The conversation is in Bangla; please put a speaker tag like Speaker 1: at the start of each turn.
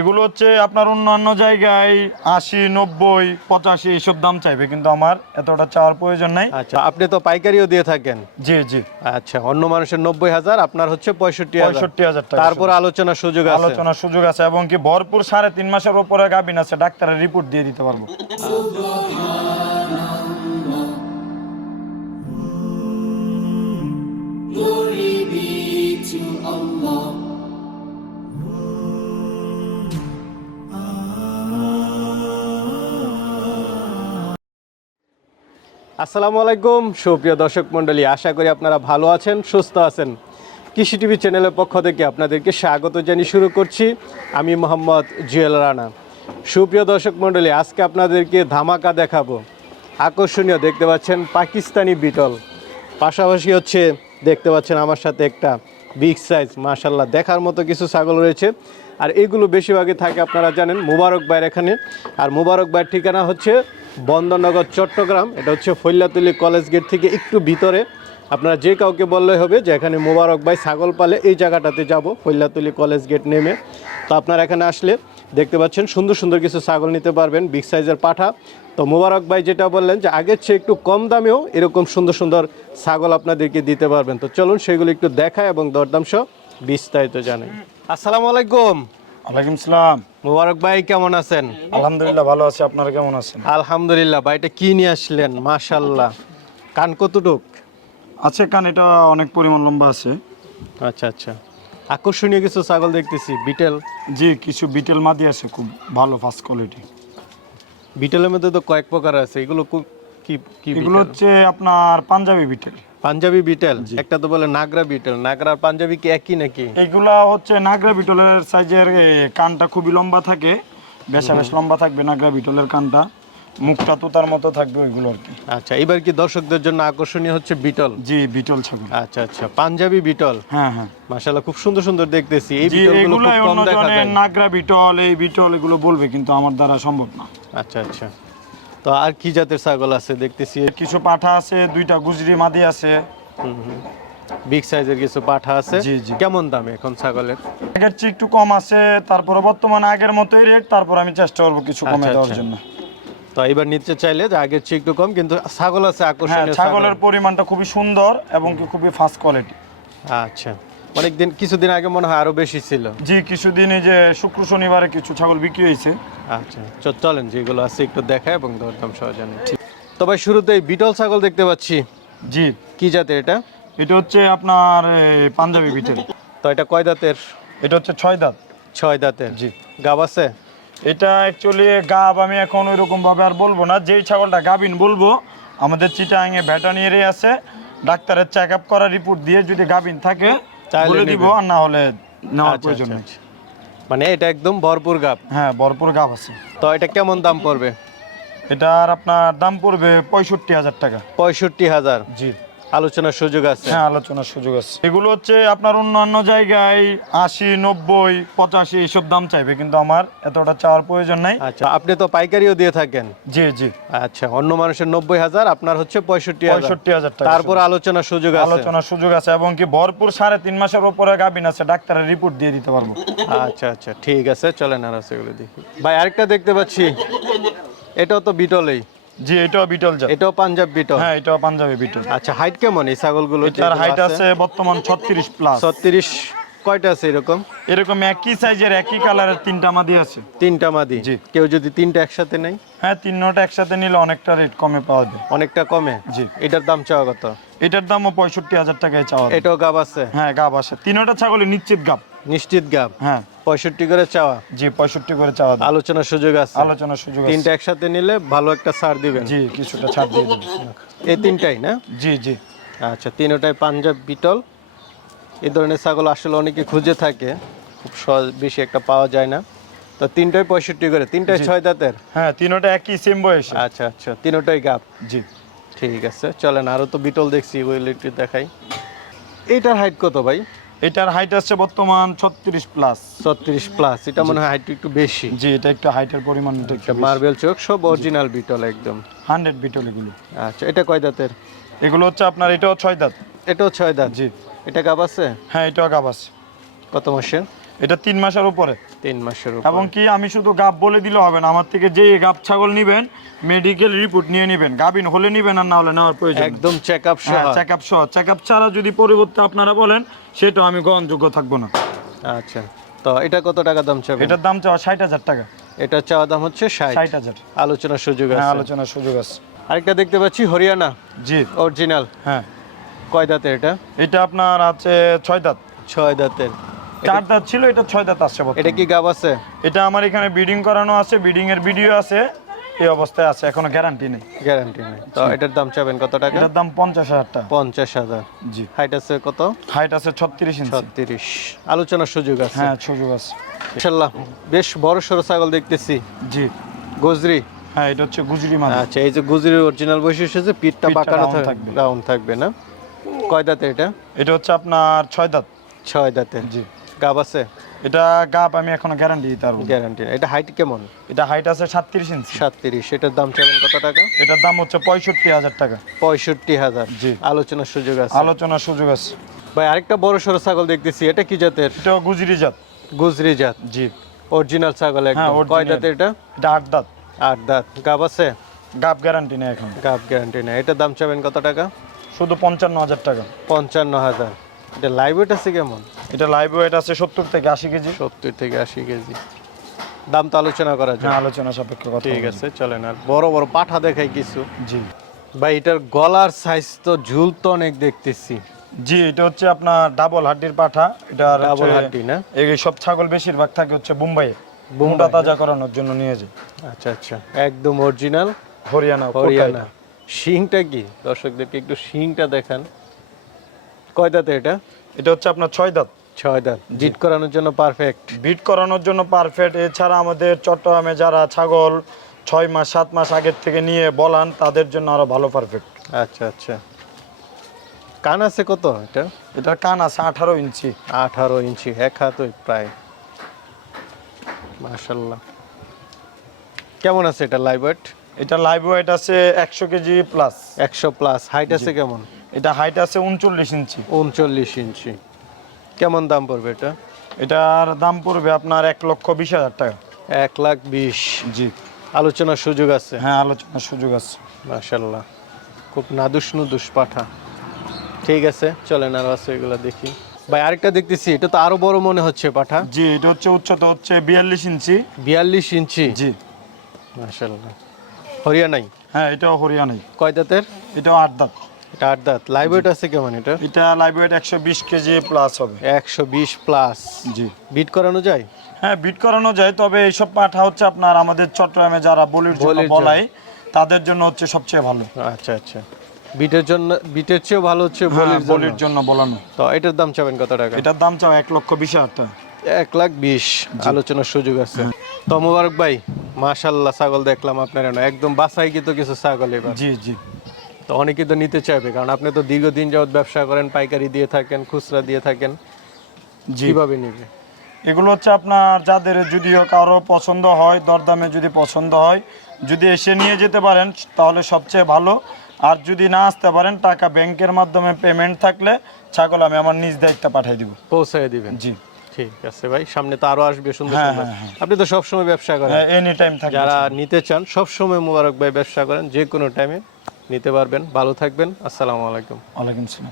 Speaker 1: এগুলো হচ্ছে আপনার অন্যান্য জায়গায় আশি নব্বই পঁচাশি এইসব দাম চাইবে কিন্তু আমার এতটা চাওয়ার প্রয়োজন নাই।
Speaker 2: আচ্ছা আপনি তো পাইকারিও দিয়ে থাকেন।
Speaker 1: জি জি।
Speaker 2: আচ্ছা অন্য মানুষের নব্বই হাজার আপনার হচ্ছে পঁয়ষট্টি হাজার।
Speaker 1: পঁয়ষট্টি হাজার টাকা
Speaker 2: তারপর আলোচনার সুযোগ আছে।
Speaker 1: আলোচনার সুযোগ আছে এবং কি ভরপুর সাড়ে তিন মাসের উপরে গাবিন আছে ডাক্তারের রিপোর্ট দিয়ে দিতে পারব।
Speaker 3: To Allah.
Speaker 2: আসসালামু আলাইকুম। সুপ্রিয় দর্শক মণ্ডলী, আশা করি আপনারা ভালো আছেন, সুস্থ আছেন। কৃষি টিভি চ্যানেলের পক্ষ থেকে আপনাদেরকে স্বাগত জানিয়ে শুরু করছি। আমি মোহাম্মদ জুয়েল রানা। সুপ্রিয় দর্শক মণ্ডলী, আজকে আপনাদেরকে ধামাকা দেখাবো। আকর্ষণীয় দেখতে পাচ্ছেন পাকিস্তানি বিটল। পাশাপাশি হচ্ছে দেখতে পাচ্ছেন আমার সাথে একটা বিগ সাইজ মাশাল্লাহ দেখার মতো কিছু ছাগল রয়েছে। আর এগুলো বেশিরভাগই থাকে, আপনারা জানেন, মুবারক ভাইয়ের এখানে। আর মুবারক ভাইয়ের ঠিকানা হচ্ছে বন্দরনগর, চট্টগ্রাম, এটা হচ্ছে ফৈল্লাতুলি কলেজ গেট থেকে একটু ভিতরে। আপনারা যে কাউকে বললে হবে যে এখানে মুবারক ভাই ছাগল পালে এই জায়গাটাতে যাব ফৈল্লাতুলি কলেজ গেট নেমে। তো আপনারা এখানে আসলে দেখতে পাচ্ছেন সুন্দর সুন্দর কিছু ছাগল নিতে পারবেন, বিগ সাইজের পাঠা। তো মুবারক ভাই যেটা বললেন যে আগের চেয়ে একটু কম দামেও এরকম সুন্দর সুন্দর ছাগল আপনাদেরকে দিতে পারবেন। তো চলুন সেগুলো একটু দেখায় এবং দরদাম সহ বিস্তারিত জানেন আসসালামু আলাইকুম।
Speaker 1: ওয়ালাইকুম সালাম।
Speaker 2: মুবারক ভাই কেমন আছেন?
Speaker 1: আলহামদুলিল্লাহ ভালো আছি। আপনারা কেমন আছেন?
Speaker 2: আলহামদুলিল্লাহ ভাইটা কি নিয়ে আসলেন? মাশাল্লাহ কান কতটুক?
Speaker 1: আছে কান এটা অনেক পরিমাণ লম্বা আছে।
Speaker 2: আচ্ছা আচ্ছা। আকর্ষণীয় কিছু ছাগল দেখতেছি বিটেল।
Speaker 1: জি কিছু বিটেল মাদি আছে খুব ভালো ফার্স্ট কোয়ালিটি
Speaker 2: বিটেলের মধ্যে তো কয়েক প্রকার আছে এগুলো কি কি
Speaker 1: এগুলো হচ্ছে আপনার পাঞ্জাবি বিটেল।
Speaker 2: পাঞ্জাবি বিটেল একটা তো বলে নাগরা বিটেল নাগরা পাঞ্জাবি কি একই নাকি?
Speaker 1: এগুলা হচ্ছে নাগরা বিটলের সাইজের কানটা খুবই লম্বা থাকে বেশা বেশ লম্বা থাকবে নাগরা বিটলের কানটা মুখটা তোতার মতো থাকবে ওইগুলো আর কি।
Speaker 2: আচ্ছা এবার কি দর্শকদের জন্য আকর্ষণীয় হচ্ছে বিটল
Speaker 1: জি বিটল ছাগল।
Speaker 2: আচ্ছা আচ্ছা পাঞ্জাবি বিটল
Speaker 1: হ্যাঁ হ্যাঁ।
Speaker 2: মাশাআল্লাহ খুব সুন্দর সুন্দর দেখতেছি এই বিটলগুলো খুব কম দেখা যায়।
Speaker 1: নাগরা বিটল এই বিটল এগুলো বলবে কিন্তু আমার দ্বারা সম্ভব না।
Speaker 2: আচ্ছা আচ্ছা। তো আর কি জাতের ছাগল আছে দেখতেছি?
Speaker 1: কিছু পাঠা আছে দুইটা গুজরি মাদি আছে।
Speaker 2: বিগ সাইজের কিছু পাঠা আছে?
Speaker 1: জি, জি।
Speaker 2: কেমন দাম এখন ছাগলের?
Speaker 1: আগের চেয়ে একটু কম আছে তারপরে বর্তমানে আগের মতোই রেট তারপর আমি চেষ্টা করব কিছু কমে
Speaker 2: আচ্ছা,
Speaker 1: দেওয়ার
Speaker 2: আচ্ছা।
Speaker 1: জন্য।
Speaker 2: তো এবার নিতে চাইলে যে আগের চেয়ে একটু কম কিন্তু ছাগল আছে
Speaker 1: হ্যাঁ
Speaker 2: আকর্ষণীয়
Speaker 1: ছাগলের পরিমাণটা খুবই সুন্দর এবং খুবই ফাস্ট কোয়ালিটি
Speaker 2: আচ্ছা। অনেকদিন কিছুদিন আগে মনে হয় আরও বেশি ছিল।
Speaker 1: জি কিছুদিন এই যে শুক্র শনিবারে কিছু ছাগল বিক্রি হয়েছে।
Speaker 2: আচ্ছা চলেন যেগুলো আছে একটু দেখায় এবং দরদাম সহ জানি। তো ভাই শুরুতেই বিটল ছাগল দেখতে পাচ্ছি।
Speaker 1: জি।
Speaker 2: কি জাতের এটা?
Speaker 1: এটা হচ্ছে আপনার পাঞ্জাবি বিটেল
Speaker 2: তো এটা কয় দাঁতের?
Speaker 1: এটা হচ্ছে ছয় দাঁত।
Speaker 2: ছয় দাঁতের।
Speaker 1: জি।
Speaker 2: গাব আছে?
Speaker 1: এটা অ্যাকচুয়ালি গাব আমি এখন ওই রকম ভাবে আর বলব না। যেই ছাগলটা গাবিন বলব আমাদের চিটাঙে ভেটানিয়ারি আছে। ডাক্তারের চেক আপ করা রিপোর্ট দিয়ে যদি গাবিন থাকে বলে দিব আর না হলে নেওয়ার
Speaker 2: আচ্ছা,
Speaker 1: প্রয়োজন
Speaker 2: আচ্ছা,
Speaker 1: নেই।
Speaker 2: মানে এটা একদম ভরপুর গাব
Speaker 1: হ্যাঁ ভরপুর গাব আছে।
Speaker 2: তো এটা কেমন দাম পড়বে?
Speaker 1: এটার আপনার দাম পড়বে পঁয়ষট্টি হাজার টাকা।
Speaker 2: পঁয়ষট্টি হাজার।
Speaker 1: জি।
Speaker 2: আলোচনার সুযোগ আছে।
Speaker 1: হ্যাঁ আলোচনার সুযোগ আছে। এগুলো হচ্ছে আপনার অন্যান্য জায়গায় আশি নব্বই পঁচাশি এইসব দাম চাইবে কিন্তু আমার এতটা চাওয়ার প্রয়োজন নাই।
Speaker 2: আচ্ছা আপনি তো পাইকারিও দিয়ে থাকেন।
Speaker 1: জি জি।
Speaker 2: আচ্ছা অন্য মানুষের নব্বই হাজার আপনার হচ্ছে পঁয়ষট্টি
Speaker 1: পঁয়ষট্টি হাজার টাকা
Speaker 2: তারপর আলোচনার সুযোগ আছে।
Speaker 1: আলোচনার সুযোগ আছে এবং কি ভরপুর সাড়ে তিন মাসের উপরে গাবিন আছে ডাক্তারের রিপোর্ট দিয়ে দিতে পারব।
Speaker 2: আচ্ছা আচ্ছা ঠিক আছে চলেন আর আছে এগুলো দেখি। ভাই আরেকটা দেখতে পাচ্ছি। এটাও তো বিটলেই।
Speaker 1: জি এটাও বিটল জাত।
Speaker 2: এটাও পাঞ্জাব বিটল
Speaker 1: হ্যাঁ এটাও পাঞ্জাবি বিটল
Speaker 2: আচ্ছা হাইট কেমন এই ছাগলগুলো?
Speaker 1: এটার হাইট আছে? বর্তমান ছত্রিশ প্লাস
Speaker 2: ছত্রিশ কয়টা আছে এরকম?
Speaker 1: এরকম একই সাইজের একই কালারের তিনটা মাদি আছে।
Speaker 2: তিনটা মাদি?
Speaker 1: জি।
Speaker 2: কেউ যদি তিনটা একসাথে নেই
Speaker 1: হ্যাঁ তিন নটা একসাথে নিলে অনেকটা রেট কমে পাওয়া যায়।
Speaker 2: অনেকটা কমে?
Speaker 1: জি।
Speaker 2: এটার দাম চাওয়া কত?
Speaker 1: এটার দামও পঁয়ষট্টি হাজার টাকায় চাওয়া
Speaker 2: এটাও গাব আছে?
Speaker 1: হ্যাঁ গাব আছে। তিনটা ছাগলের নিশ্চিত গাব।
Speaker 2: নিশ্চিত গাব?
Speaker 1: হ্যাঁ।
Speaker 2: পঁয়ষট্টি করে চাওয়া।
Speaker 1: জি পঁয়ষট্টি করে চাওয়া
Speaker 2: আলোচনার সুযোগ আছে।
Speaker 1: আলোচনার সুযোগ আছে।
Speaker 2: তিনটা একসাথে নিলে ভালো একটা ছাড় দিবেন।
Speaker 1: জি কিছুটা ছাড় দিয়ে দেবো
Speaker 2: এই তিনটাই না?
Speaker 1: জি জি।
Speaker 2: আচ্ছা তিনটাই পাঞ্জাব বিটল। এই ধরনের ছাগল আসলে অনেকে খুঁজে থাকে। খুব সহজ বেশি একটা পাওয়া যায় না। তো তিনটাই পঁয়ষট্টি করে। তিনটাই ছয় দাঁতের?
Speaker 1: হ্যাঁ তিনটা একই সেম বয়স।
Speaker 2: আচ্ছা আচ্ছা তিনটাই গাপ।
Speaker 1: জি।
Speaker 2: ঠিক আছে চলেন আরও তো বিটল দেখছি ওই একটু দেখাই। এইটার হাইট কত ভাই?
Speaker 1: এটার হাইট আছে বর্তমান ছত্রিশ প্লাস
Speaker 2: ছত্রিশ প্লাস এটা মনে হয় হাইট একটু বেশি।
Speaker 1: জি এটা একটু হাইটের পরিমাণ একটু
Speaker 2: মার্বেল চোখ সব অরিজিনাল বিটল একদম।
Speaker 1: হান্ড্রেড বিটল এগুলো।
Speaker 2: আচ্ছা এটা কয় দাঁতের?
Speaker 1: এগুলো হচ্ছে আপনার এটাও ছয় দাঁত।
Speaker 2: এটাও ছয় দাঁত?
Speaker 1: জি।
Speaker 2: এটা গাব আছে?
Speaker 1: হ্যাঁ এটাও গাব আছে।
Speaker 2: কত মাসের?
Speaker 1: এটা তিন মাসের উপরে।
Speaker 2: তিন মাসের
Speaker 1: এবং কি আমি শুধু গাব বলে দিলে হবে না আমার থেকে যে গাব ছাগল নিবেন মেডিকেল রিপোর্ট নিয়ে নেবেন গাবিন হলে নিবেন আর না হলে নেওয়ার প্রয়োজন
Speaker 2: একদম চেক আপ সহ।
Speaker 1: চেক আপ সহ। চেক আপ ছাড়া যদি পরিবর্তে আপনারা বলেন সেটা আমি গ্রহণযোগ্য থাকব না।
Speaker 2: আচ্ছা তো এটা কত টাকা দাম চাবেন?
Speaker 1: এটার দাম চাওয়া ষাট হাজার টাকা।
Speaker 2: এটা চাওয়া দাম হচ্ছে ষাট।
Speaker 1: ষাট হাজার।
Speaker 2: আলোচনার সুযোগ
Speaker 1: হ্যাঁ
Speaker 2: আছে।
Speaker 1: আলোচনার সুযোগ আছে।
Speaker 2: আরেকটা দেখতে পাচ্ছি হরিয়ানা।
Speaker 1: জি।
Speaker 2: অরিজিনাল
Speaker 1: হ্যাঁ।
Speaker 2: কয় দাঁতের এটা?
Speaker 1: এটা আপনার আছে ছয় দাঁত।
Speaker 2: ছয় দাঁতের।
Speaker 1: চার দাঁত ছিল এটা ছয় দাঁত আসছে
Speaker 2: এটা কি গাব আছে?
Speaker 1: এটা আমার এখানে বিডিং করানো আছে বিডিং এর ভিডিও আছে এই অবস্থায় আছে এখনও গ্যারান্টি নেই।
Speaker 2: গ্যারান্টি নেই। তো এটার দাম চাবেন কত টাকা?
Speaker 1: এটার দাম পঞ্চাশ হাজার টাকা।
Speaker 2: পঞ্চাশ হাজার।
Speaker 1: জি।
Speaker 2: হাইট আছে কত?
Speaker 1: হাইট আছে ছত্রিশ ইঞ্চি
Speaker 2: ছত্রিশ। আলোচনার সুযোগ আছে।
Speaker 1: হ্যাঁ সুযোগ আছে।
Speaker 2: ইনশাল্লাহ বেশ বড় সড়ো ছাগল দেখতেছি।
Speaker 1: জি।
Speaker 2: গজরি?
Speaker 1: হ্যাঁ এটা হচ্ছে গুজরি মাছ
Speaker 2: আচ্ছা এই যে গুজরির অরিজিনাল বৈশিষ্ট্য যে পিঠটা বাঁকানো থাকবে। রাউন্ড থাকবে না? কয় দাঁতে এটা?
Speaker 1: এটা হচ্ছে আপনার ছয় দাঁত।
Speaker 2: ছয় দাঁতে
Speaker 1: জি।
Speaker 2: গাব আছে?
Speaker 1: এটা গাপ আমি এখনও গ্যারান্টি দিতে পারব
Speaker 2: গ্যারান্টি এটা হাইট কেমন?
Speaker 1: এটা হাইট আছে সাতত্রিশ ইঞ্চি
Speaker 2: সাতত্রিশ। এটার দাম চাবেন কত টাকা?
Speaker 1: এটার দাম হচ্ছে পঁয়ষট্টি হাজার টাকা।
Speaker 2: পঁয়ষট্টি হাজার।
Speaker 1: জি।
Speaker 2: আলোচনার সুযোগ আছে।
Speaker 1: আলোচনার সুযোগ আছে।
Speaker 2: ভাই আরেকটা বড় সড়ো ছাগল দেখতেছি। এটা কি জাতের?
Speaker 1: এটাও গুজরি জাত।
Speaker 2: গুজরি জাত।
Speaker 1: জি।
Speaker 2: অরিজিনাল ছাগল একদম
Speaker 1: হ্যাঁ,
Speaker 2: কয়
Speaker 1: original।
Speaker 2: দাঁতে এটা?
Speaker 1: এটা আট দাঁত।
Speaker 2: আট দাঁত। গাব আছে?
Speaker 1: গাপ গ্যারান্টি নেই এখন।
Speaker 2: গাব গ্যারান্টি না এটার দাম চাবেন কত টাকা?
Speaker 1: শুধু পঞ্চান্ন হাজার টাকা।
Speaker 2: পঞ্চান্ন হাজার। এটা লাইভ ওয়েট আছে কেমন?
Speaker 1: এটা লাইভ ওয়েট আছে সত্তর থেকে আশি কেজি।
Speaker 2: সত্তর থেকে আশি কেজি। দাম তো আলোচনা করা যায়
Speaker 1: হ্যাঁ আলোচনা সাপেক্ষে কথা
Speaker 2: ঠিক আছে চলেন আর বড় বড় পাঠা দেখাই কিছু।
Speaker 1: জি।
Speaker 2: ভাই এটার গলার সাইজ তো ঝুল তো অনেক দেখতেছি।
Speaker 1: জি এটা হচ্ছে আপনার ডাবল হাড্ডির পাঠা। এটা
Speaker 2: ডাবল হাড্ডি না?
Speaker 1: এই সব ছাগল বেশিরভাগ থাকে হচ্ছে মুম্বাইয়ে
Speaker 2: বোম্বাই,
Speaker 1: মুন্ডা তাজা করানোর জন্য নিয়ে যায়।
Speaker 2: আচ্ছা আচ্ছা একদম অরিজিনাল
Speaker 1: হরিয়ানা
Speaker 2: হরিয়ানা। শিংটা কি? দর্শকদেরকে একটু শিংটা দেখান। কয় দাঁতে এটা?
Speaker 1: এটা হচ্ছে আপনার ছয় দাঁত।
Speaker 2: ছয় দাঁত জিট করানোর জন্য পারফেক্ট
Speaker 1: বিট করানোর জন্য পারফেক্ট এছাড়া আমাদের চট্টগ্রামে যারা ছাগল ছয় মাস সাত মাস আগের থেকে নিয়ে বলান তাদের জন্য আরও ভালো পারফেক্ট
Speaker 2: আচ্ছা আচ্ছা। কান আছে কত এটা?
Speaker 1: এটার কান আছে আঠারো ইঞ্চি।
Speaker 2: আঠারো ইঞ্চি এক হাত প্রায়। মাশাল্লাহ কেমন আছে এটা লাইভ ওয়েট
Speaker 1: এটা লাইভ ওয়েট আছে একশো কেজি প্লাস
Speaker 2: একশো প্লাস হাইট আছে কেমন?
Speaker 1: এটা হাইট আছে উনচল্লিশ ইঞ্চি।
Speaker 2: উনচল্লিশ ইঞ্চি। কেমন দাম পড়বে এটা?
Speaker 1: এটার দাম পড়বে আপনার এক লক্ষ বিশ হাজার টাকা।
Speaker 2: এক লাখ বিশ।
Speaker 1: জি।
Speaker 2: আলোচনার সুযোগ আছে?
Speaker 1: হ্যাঁ আলোচনার সুযোগ আছে।
Speaker 2: মাশাল্লাহ খুব নাদুস নুদুস পাঠা। ঠিক আছে চলেন আর আছে এগুলো দেখি। ভাই আরেকটা দেখতেছি এটা তো আরও বড় মনে হচ্ছে পাঠা।
Speaker 1: জি এটা হচ্ছে উচ্চতা হচ্ছে বিয়াল্লিশ ইঞ্চি।
Speaker 2: বিয়াল্লিশ ইঞ্চি?
Speaker 1: জি।
Speaker 2: মাশাল্লাহ হরিয়ানাই?
Speaker 1: হ্যাঁ এটাও হরিয়ানাই।
Speaker 2: কয় দাঁতের?
Speaker 1: এটাও আট দাঁত।
Speaker 2: এটা আট দাঁত। লাইভ ওয়েট আছে কেমন এটা
Speaker 1: এটা লাইভ ওয়েট একশো বিশ কেজি প্লাস হবে।
Speaker 2: একশো বিশ প্লাস
Speaker 1: জি।
Speaker 2: বিট করানো যায়?
Speaker 1: হ্যাঁ বিট করানো যায় তবে এইসব পাঠা হচ্ছে আপনার আমাদের চট্টগ্রামে যারা বলির জন্য বলাই তাদের জন্য হচ্ছে সবচেয়ে ভালো।
Speaker 2: আচ্ছা আচ্ছা। বিটের জন্য বিটের চেয়েও ভালো হচ্ছে
Speaker 1: হ্যাঁ,
Speaker 2: বলির
Speaker 1: বলির জন্য বলানো।
Speaker 2: তো এটার দাম চাবেন কত টাকা?
Speaker 1: এটার দাম চাও এক লক্ষ বিশ হাজার টাকা।
Speaker 2: এক লাখ বিশ আলোচনার সুযোগ আছে। তো মোবারক ভাই মাশাল্লাহ ছাগল দেখলাম আপনার একদম বাসাই তো কিছু ছাগল এবার।
Speaker 1: জি জি।
Speaker 2: তো অনেকেই তো নিতে চাইবে কারণ আপনি তো দীর্ঘদিন যাবত ব্যবসা করেন পাইকারি দিয়ে থাকেন খুচরা দিয়ে থাকেন। কীভাবে নিবে?
Speaker 1: এগুলো হচ্ছে আপনার যাদের যদিও কারও পছন্দ হয় দরদামে যদি পছন্দ হয় যদি এসে নিয়ে যেতে পারেন তাহলে সবচেয়ে ভালো। আর যদি না আসতে পারেন টাকা ব্যাংকের মাধ্যমে পেমেন্ট থাকলে ছাগল আমি আমার নিজ দায়িত্বে পাঠিয়ে দিব।
Speaker 2: পৌঁছায় দিবেন।
Speaker 1: জি।
Speaker 2: ঠিক আছে ভাই সামনে তো আরও আসবে সুন্দর
Speaker 1: হ্যাঁ,
Speaker 2: সুন্দর।
Speaker 1: হ্যাঁ, হ্যাঁ।
Speaker 2: আপনি তো সবসময় ব্যবসা করেন।
Speaker 1: এনি টাইম থাকে
Speaker 2: যারা নিতে চান সবসময় মোবারক ভাই ব্যবসা করেন যে কোনো টাইমে নিতে পারবেন। ভালো থাকবেন। আসসালামু আলাইকুম।
Speaker 1: ওয়ালাইকুম সালাম